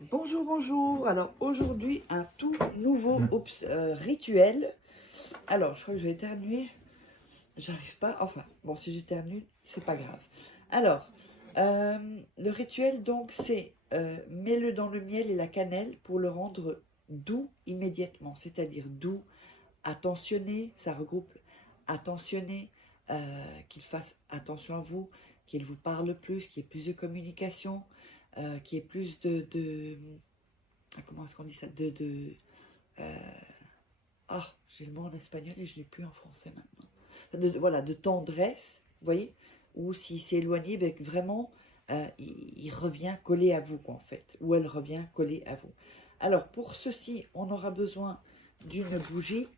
Bonjour, bonjour. Alors aujourd'hui, un tout nouveau rituel. Alors, je crois que je vais éternuer. J'arrive pas. Enfin, bon, si j'éternue, c'est pas grave. Alors, le rituel, donc, c'est mets-le dans le miel et la cannelle pour le rendre doux immédiatement. C'est-à-dire doux, attentionné. Ça regroupe attentionné, qu'il fasse attention à vous, qu'il vous parle plus, qu'il y ait plus de communication, qu'il y ait plus comment est-ce qu'on dit ça ah, j'ai le mot en espagnol et je ne l'ai plus en français maintenant. Voilà, de tendresse, vous voyez, ou s'il s'est éloigné, ben, vraiment, il revient collé à vous, quoi, en fait, ou elle revient collée à vous. Alors, pour ceci, on aura besoin d'une bougie,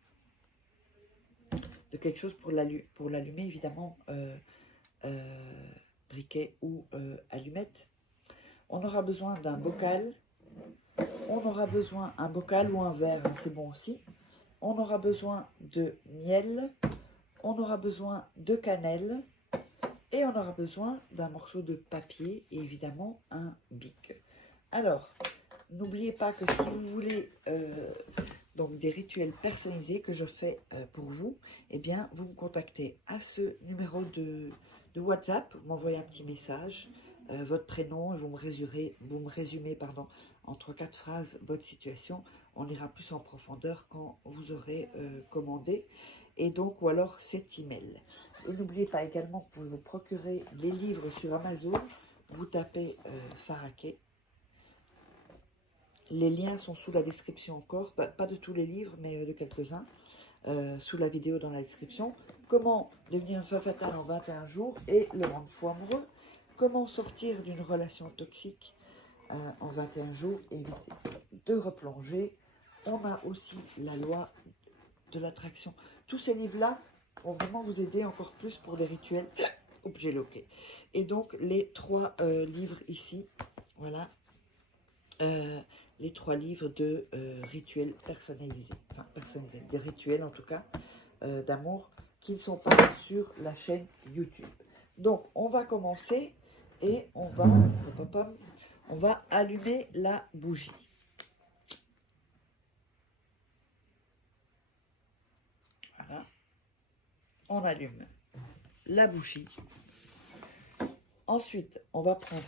de quelque chose pour l'allumer, évidemment, briquet ou allumette. On aura besoin d'un bocal. On aura besoin d'un bocal ou un verre, hein, c'est bon aussi. On aura besoin de miel, on aura besoin de cannelle et on aura besoin d'un morceau de papier et évidemment un bic. Alors, n'oubliez pas que si vous voulez donc des rituels personnalisés que je fais pour vous, eh bien, vous me contactez à ce numéro de WhatsApp, vous m'envoyez un petit message, votre prénom, et vous me résumez pardon, en 3-4 phrases votre situation. On ira plus en profondeur quand vous aurez commandé, et donc, ou alors cet email. Et n'oubliez pas également, vous pouvez vous procurer les livres sur Amazon, vous tapez Faraké. Les liens sont sous la description encore, pas de tous les livres, mais de quelques-uns, sous la vidéo dans la description. Comment devenir une femme fatale en 21 jours et le rendre fou amoureux. Comment sortir d'une relation toxique en 21 jours et éviter de replonger. On a aussi la loi de l'attraction. Tous ces livres-là vont vraiment vous aider encore plus pour les rituels. Oups, j'ai loqué. Et donc, les 3 livres ici, voilà. Les 3 livres de rituels personnalisés, enfin personnalisés, des rituels en tout cas d'amour qui ne sont pas sur la chaîne YouTube. Donc on va commencer et on va allumer la bougie. Voilà, on allume la bougie. Ensuite, on va prendre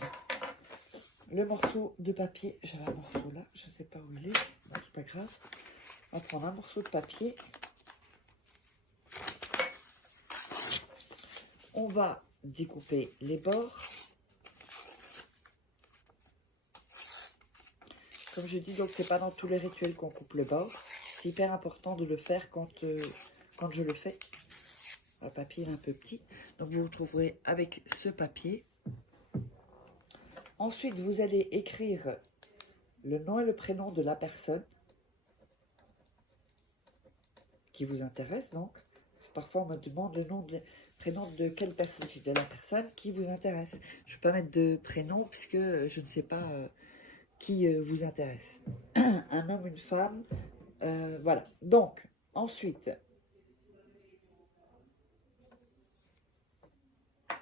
le morceau de papier. J'avais un morceau là, je ne sais pas où il est. Bon, c'est pas grave. On va prendre un morceau de papier. On va découper les bords. Comme je dis, donc c'est pas dans tous les rituels qu'on coupe le bord. C'est hyper important de le faire quand je le fais. Le papier est un peu petit. Donc vous vous trouverez avec ce papier. Ensuite, vous allez écrire le nom et le prénom de la personne qui vous intéresse. Donc, parfois on me demande le nom de prénom de quelle personne, de la personne qui vous intéresse. Je ne vais pas mettre de prénom puisque je ne sais pas qui vous intéresse. Un homme, une femme, voilà. Donc, ensuite, je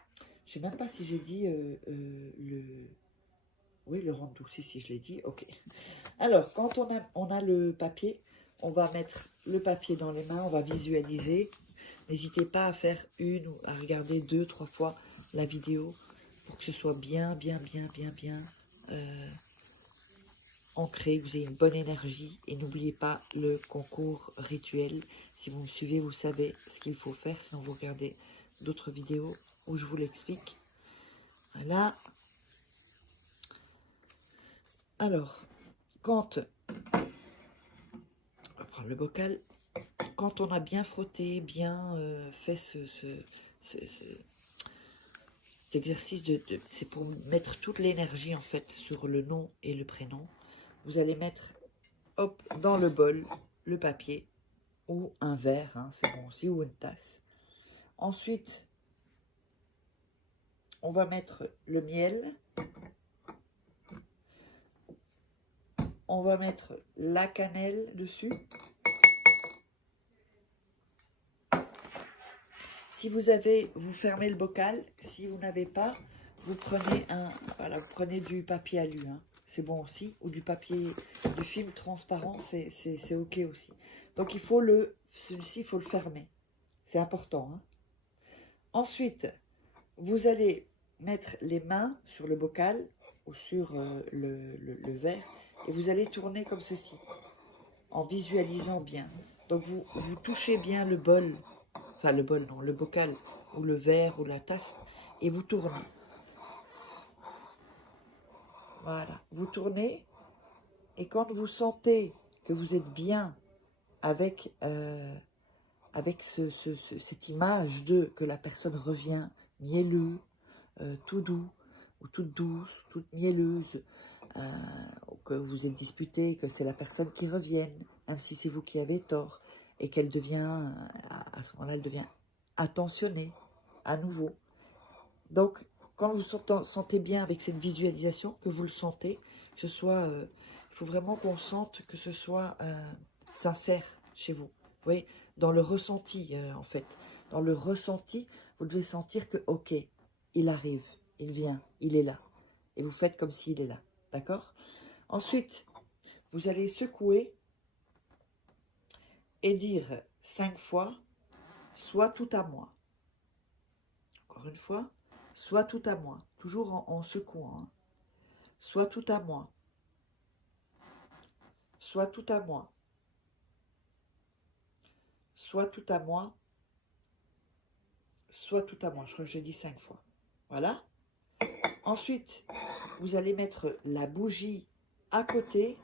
ne sais même pas si j'ai dit oui, le rendre doux, si je l'ai dit, ok. Alors, quand on a le papier, on va mettre le papier dans les mains, on va visualiser. N'hésitez pas à faire une ou à regarder 2, 3 fois la vidéo pour que ce soit bien ancré, que vous ayez une bonne énergie. Et n'oubliez pas le concours rituel. Si vous me suivez, vous savez ce qu'il faut faire. Sinon, vous regardez d'autres vidéos où je vous l'explique. Voilà. Alors, quand on va prendre le bocal, quand on a bien frotté, bien fait cet exercice c'est pour mettre toute l'énergie en fait sur le nom et le prénom. Vous allez mettre hop dans le bol le papier ou un verre, hein, c'est bon aussi, ou une tasse. Ensuite, on va mettre le miel. On va mettre la cannelle dessus. Si vous avez, vous fermez le bocal. Si vous n'avez pas, vous prenez vous prenez du papier alu. Hein. c'est bon aussi. Ou du papier, du film transparent, c'est ok aussi. Donc il faut celui-ci, il faut le fermer. C'est important. Hein. Ensuite, vous allez mettre les mains sur le bocal ou sur le verre et vous allez tourner comme ceci, en visualisant bien. Donc vous touchez bien le bol, enfin le bol non, le bocal ou le verre ou la tasse et vous tournez. Voilà, vous tournez et quand vous sentez que vous êtes bien avec, cette image que la personne revient mielleux, tout doux, ou toute douce, toute mielleuse, que vous êtes disputé, que c'est la personne qui revienne, même si c'est vous qui avez tort, et qu'elle devient, à ce moment-là, elle devient attentionnée, à nouveau. Donc, quand vous sentez bien avec cette visualisation, que vous le sentez, que ce soit, il faut vraiment qu'on sente que ce soit sincère chez vous. Vous voyez, dans le ressenti, en fait. Dans le ressenti, vous devez sentir que, ok, il arrive, il vient, il est là. Et vous faites comme s'il est là. D'accord? Ensuite, vous allez secouer et dire 5 fois, soit tout à moi. Encore une fois, soit tout à moi. Toujours en secouant. Hein. Soit tout à moi. Soit tout à moi. Soit tout à moi. Soit tout à moi. Je crois que j'ai dit 5 fois. Voilà. Ensuite, vous allez mettre la bougie à côté.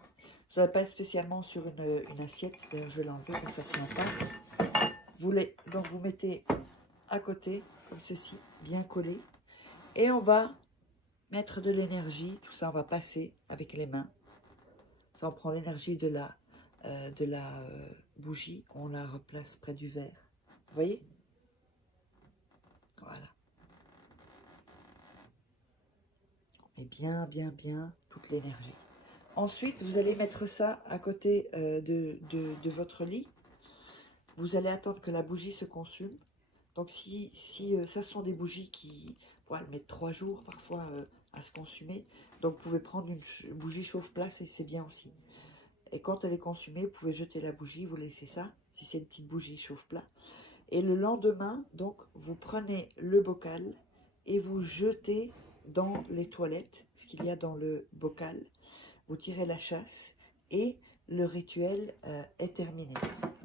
Ça ne va pas être spécialement sur une assiette. D'ailleurs, je vais l'enlever parce que ça ne tient pas. Donc, vous mettez à côté, comme ceci, bien collé. Et on va mettre de l'énergie. Tout ça, on va passer avec les mains. Ça, on prend l'énergie de la bougie. On la replace près du verre. Vous voyez? Voilà. On met bien, bien, bien toute l'énergie. Ensuite, vous allez mettre ça à côté de votre lit. Vous allez attendre que la bougie se consume. Donc, si ça sont des bougies qui elles mettent 3 jours parfois à se consumer. Donc, vous pouvez prendre une bougie chauffe-place et c'est bien aussi. Et quand elle est consumée, vous pouvez jeter la bougie, vous laissez ça, si c'est une petite bougie chauffe-plat. Et le lendemain, donc, vous prenez le bocal et vous jetez dans les toilettes ce qu'il y a dans le bocal. Vous tirez la chasse et le rituel est terminé.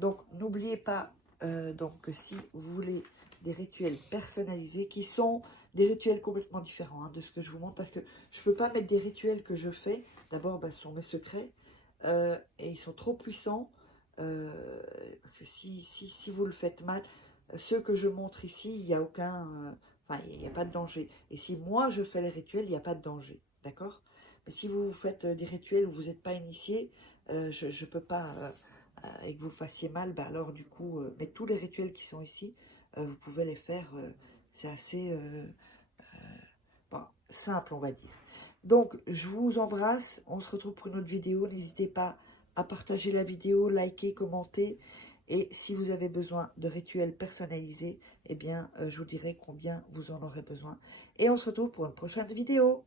Donc, n'oubliez pas que si vous voulez des rituels personnalisés, qui sont des rituels complètement différents de ce que je vous montre, parce que je ne peux pas mettre des rituels que je fais. D'abord, ce sont mes secrets et ils sont trop puissants. Parce que si vous le faites mal, ceux que je montre ici, il n'y a aucun... il n'y a pas de danger. Et si moi, je fais les rituels, il n'y a pas de danger. D'accord? Mais si vous faites des rituels où vous n'êtes pas initié, je ne peux pas, et que vous le fassiez mal, alors du coup, mais tous les rituels qui sont ici, vous pouvez les faire, c'est assez simple, on va dire. Donc, je vous embrasse, on se retrouve pour une autre vidéo, n'hésitez pas à partager la vidéo, liker, commenter, et si vous avez besoin de rituels personnalisés, eh bien, je vous dirai combien vous en aurez besoin. Et on se retrouve pour une prochaine vidéo.